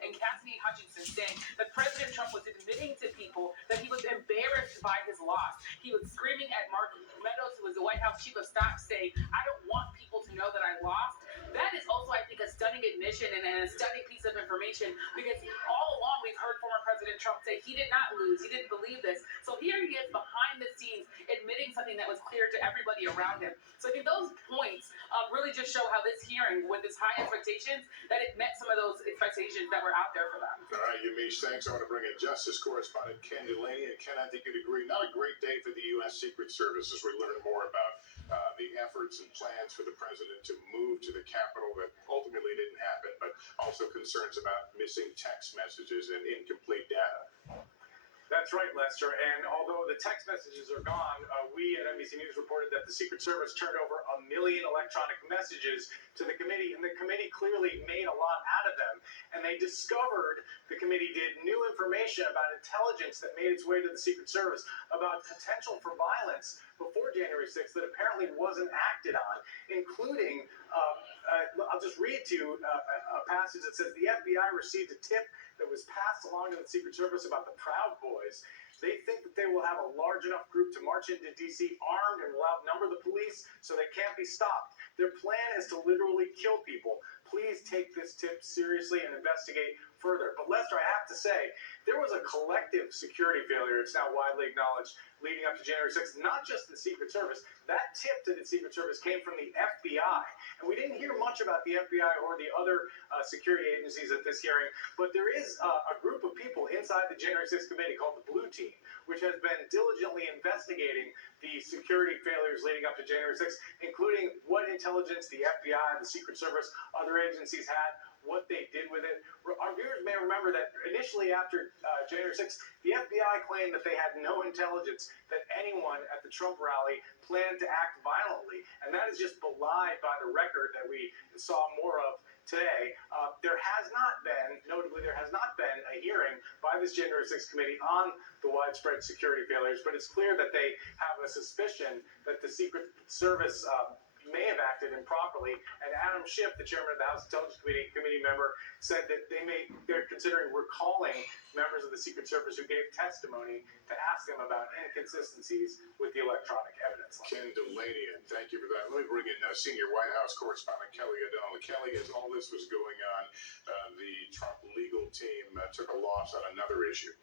and Cassidy Hutchinson saying that President Trump was admitting to people that he was embarrassed by his loss. He was screaming at Mark Meadows, who was the White House chief of staff, saying, I don't want people to know that I lost. That is also, I think, a stunning admission and a stunning piece of information, because all along we've heard former President Trump say he did not lose, he didn't believe this. So here he is behind the scenes admitting something that was clear to everybody around him. So I think those points really just show how this hearing, with its high expectations, that it met some of those expectations that were out there for them. All right, Yamiche, thanks. I want to bring in Justice correspondent Ken Delaney. And Ken, I think you'd agree, not a great day for the U.S. Secret Service as we learn more about the efforts and plans for the president to move to the Capitol that ultimately didn't happen, but also concerns about missing text messages and incomplete data. That's right, Lester. And although the text messages are gone, we at NBC News reported that the Secret Service turned over 1 million electronic messages to the committee, and the committee clearly made a lot out of them. And they discovered, the committee did, new information about intelligence that made its way to the Secret Service about potential for violence before January 6th that apparently wasn't acted on, including, I'll just read to you a passage that says, the FBI received a tip that was passed along to the Secret Service about the Proud Boys. They think that they will have a large enough group to march into D.C. armed and will outnumber the police, so they can't be stopped. Their plan is to literally kill people. Please take this tip seriously and investigate further. But Lester, I have to say, there was a collective security failure, it's now widely acknowledged, leading up to January 6th, not just the Secret Service. That tip to the Secret Service came from the FBI. And we didn't hear much about the FBI or the other security agencies at this hearing, but there is a group of people inside the January 6th committee called the Blue Team, which has been diligently investigating the security failures leading up to January 6th, including what intelligence the FBI, the Secret Service, other agencies had, what they did with it. Our viewers may remember that initially after January 6th, the FBI claimed that they had no intelligence that anyone at the Trump rally planned to act violently. And that is just belied by the record that we saw more of today. There has not been, notably, there has not been a hearing by this January 6th committee on the widespread security failures, but it's clear that they have a suspicion that the Secret Service may have acted improperly. And Adam Schiff, the chairman of the House Intelligence Committee member, said that they're considering recalling members of the Secret Service who gave testimony to ask them about inconsistencies with the electronic evidence. Ken Delaney, and thank you for that. Let me bring in senior White House correspondent Kelly O'Donnell. Kelly, as all this was going on, the Trump legal team took a loss on another issue.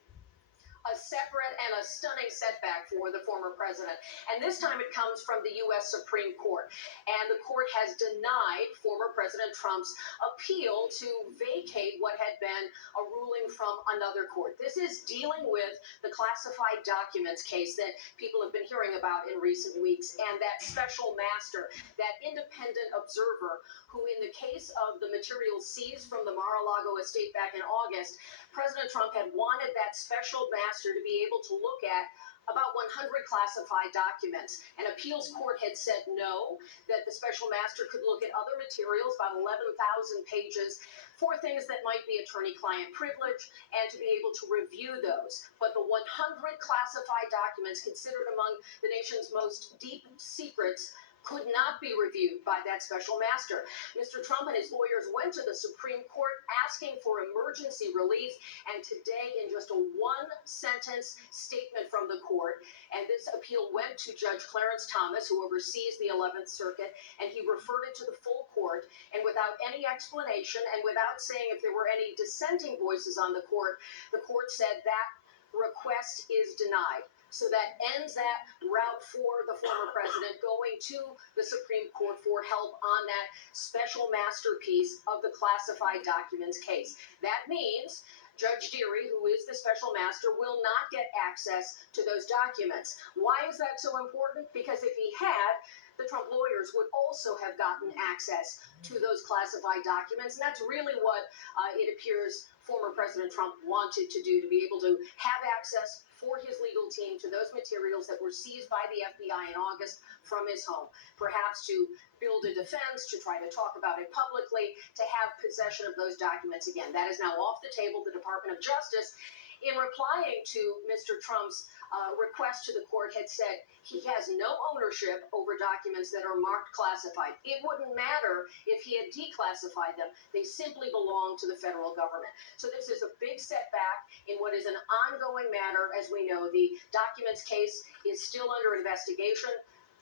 A separate and a stunning setback for the former president. And this time it comes from the U.S. Supreme Court. And the court has denied former President Trump's appeal to vacate what had been a ruling from another court. This is dealing with the classified documents case that people have been hearing about in recent weeks. And that special master, that independent observer who, in the case of the materials seized from the Mar-a-Lago estate back in August, President Trump had wanted that special master to be able to look at about 100 classified documents. An appeals court had said no, that the special master could look at other materials, about 11,000 pages, for things that might be attorney-client privilege, and to be able to review those. But the 100 classified documents, considered among the nation's most deep secrets, could not be reviewed by that special master. Mr. Trump and his lawyers went to the Supreme Court asking for emergency relief, and today, in just a one-sentence statement from the court, and this appeal went to Judge Clarence Thomas, who oversees the 11th Circuit, and he referred it to the full court, and without any explanation, and without saying if there were any dissenting voices on the court said that request is denied. So that ends that route for the former president going to the Supreme Court for help on that special masterpiece of the classified documents case. That means Judge Dearie, who is the special master, will not get access to those documents. Why is that so important? Because if he had, the Trump lawyers would also have gotten access to those classified documents. And that's really what it appears former President Trump wanted to do, to be able to have access for his legal team to those materials that were seized by the FBI in August from his home, perhaps to build a defense, to try to talk about it publicly, to have possession of those documents again. That is now off the table. The Department of Justice in replying to Mr. Trump's request to the court, had said he has no ownership over documents that are marked classified. It wouldn't matter if he had declassified them. They simply belong to the federal government. So this is a big setback in what is an ongoing matter. As we know, the documents case is still under investigation.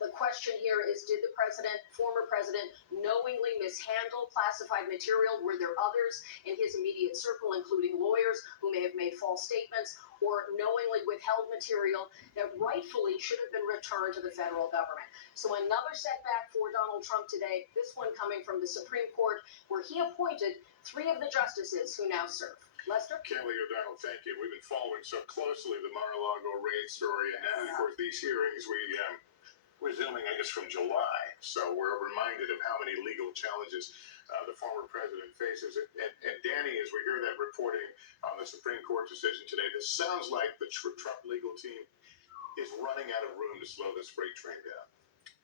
The question here is, did the president, former president, knowingly mishandle classified material? Were there others in his immediate circle, including lawyers, who may have made false statements or knowingly withheld material that rightfully should have been returned to the federal government? So another setback for Donald Trump today, this one coming from the Supreme Court, where he appointed 3 of the justices who now serve. Lester? Kelly O'Donnell, thank you. We've been following so closely the Mar-a-Lago raid story, and now, of course, these hearings, we're zooming, I guess, from July. So we're reminded of how many legal challenges the former president faces. And Danny, as we hear that reporting on the Supreme Court decision today, this sounds like the Trump legal team is running out of room to slow this freight train down.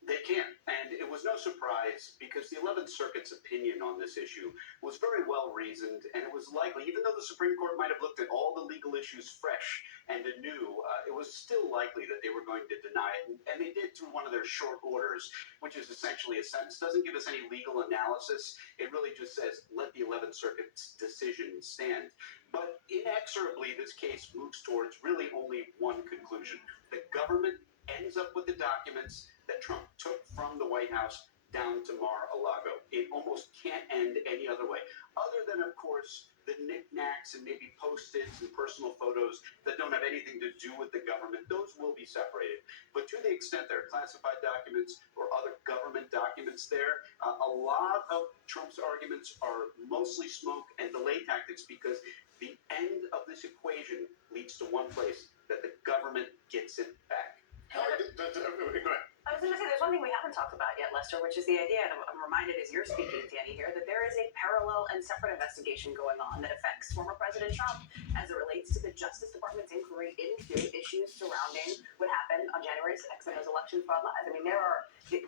They can't. And it was no surprise because the 11th Circuit's opinion on this issue was very well reasoned, and it was likely, even though the Supreme Court might have looked at all the legal issues fresh and anew, it was still likely that they were going to deny it. And they did through one of their short orders, which is essentially a sentence. Doesn't give us any legal analysis. It really just says, let the 11th Circuit's decision stand. But inexorably, this case moves towards really only one conclusion. The government ends up with the documents that Trump took from the White House down to Mar-a-Lago. It almost can't end any other way, other than, of course, the knickknacks and maybe post-its and personal photos that don't have anything to do with the government. Those will be separated. But to the extent there are classified documents or other government documents there, a lot of Trump's arguments are mostly smoke and delay tactics, because the end of this equation leads to one place, that the government gets it back. Go ahead. I was going to say, there's one thing we haven't talked about yet, Lester, which is the idea, and I'm reminded as you're speaking, Danny, here, that there is a parallel and separate investigation going on that affects former President Trump as it relates to the Justice Department's inquiry into issues surrounding what happened on January 6th and those election fraud lies. I mean,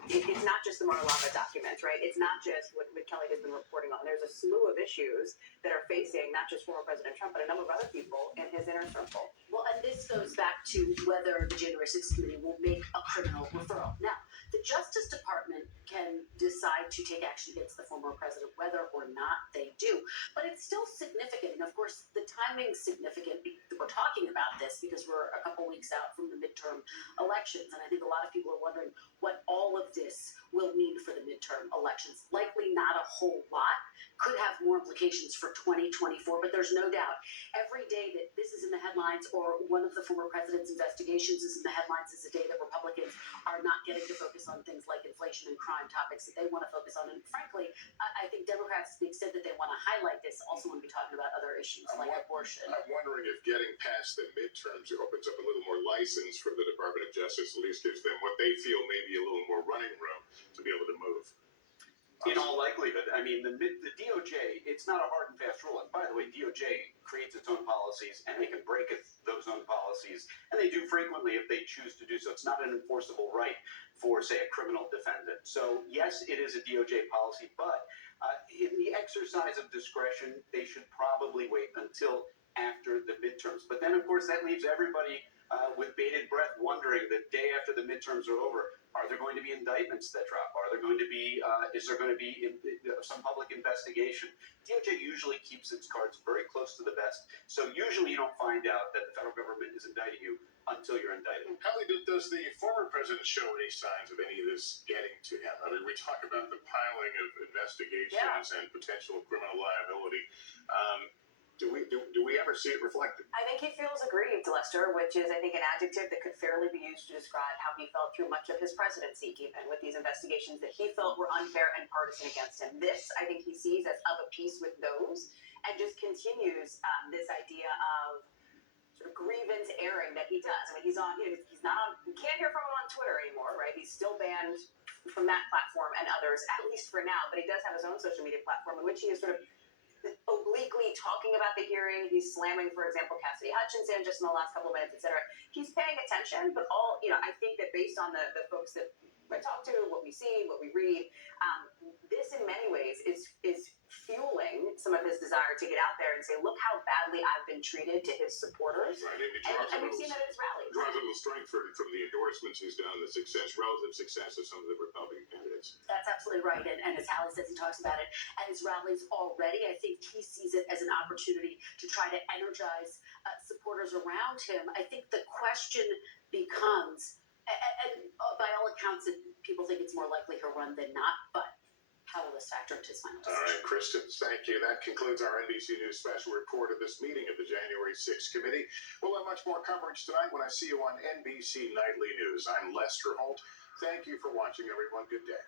it's not just the Mar-a-Lago documents, right? It's not just what Kelly has been reporting on. There's a slew of issues that are facing not just former President Trump, but a number of other people in his inner circle. Well, and this goes back to whether the January 6th committee will make a criminal referral. Now, the Justice Department can decide to take action against the former president, whether or not they do. But it's still significant. And of course, the timing's significant. We're talking about this because we're a couple weeks out from the midterm elections. And I think a lot of people are wondering what all of this will mean for the midterm elections. Likely not a whole lot. Could have more implications for 2024, but there's no doubt every day that this is in the headlines, or one of the former president's investigations is in the headlines, is a day that Republicans are not getting to focus on things like inflation and crime, topics that they want to focus on. And frankly, I think Democrats, to the extent that they want to highlight this, also want to be talking about other issues like abortion. I'm wondering if getting past the midterms opens up a little more license for the Department of Justice, at least gives them what they feel may be a little more running room to be able to move. In all likelihood, I mean, the DOJ, it's not a hard and fast rule. And by the way, DOJ creates its own policies, and they can break those own policies, and they do frequently if they choose to do so. It's not an enforceable right for, say, a criminal defendant. So, yes, it is a DOJ policy, but in the exercise of discretion, they should probably wait until after the midterms. But then, of course, that leaves everybody with bated breath wondering the day after the midterms are over, are there going to be indictments that drop? Are there going to be, is there going to be some public investigation? DOJ usually keeps its cards very close to the vest. So usually you don't find out that the federal government is indicting you until you're indicted. Holly, does the former president show any signs of any of this getting to him? I mean, we talk about the piling of investigations and potential criminal liability. Do we ever see it reflected? I think he feels aggrieved, Lester, which is, I think, an adjective that could fairly be used to describe how he felt through much of his presidency, even with these investigations that he felt were unfair and partisan against him. This, I think, he sees as of a piece with those, and just continues this idea of sort of grievance airing that he does. I mean, he's not on, you can't hear from him on Twitter anymore, right? He's still banned from that platform and others, at least for now, but he does have his own social media platform in which he is sort of obliquely talking about the hearing. He's slamming, for example, Cassidy Hutchinson just in the last couple of minutes, et cetera. He's paying attention, but I think that based on the folks that I talk to, what we see, what we read, this in many ways is fueling some of of his desire to get out there and say, look how badly I've been treated to his supporters. Right, and he And we've seen that at his rallies. draws a little strength from the endorsements he's done, the relative success of some of the Republican candidates. That's absolutely right. And as Hallie says, he talks about it at his rallies already. I think he sees it as an opportunity to try to energize supporters around him. I think the question becomes, and by all accounts, people think it's more likely he'll run than not, but how will this factor into his final All decision? right, Kristen, thank you. That concludes our NBC News special report of this meeting of the January 6th committee. We'll have much more coverage tonight when I see you on NBC Nightly News. I'm Lester Holt. Thank you for watching, everyone. Good day.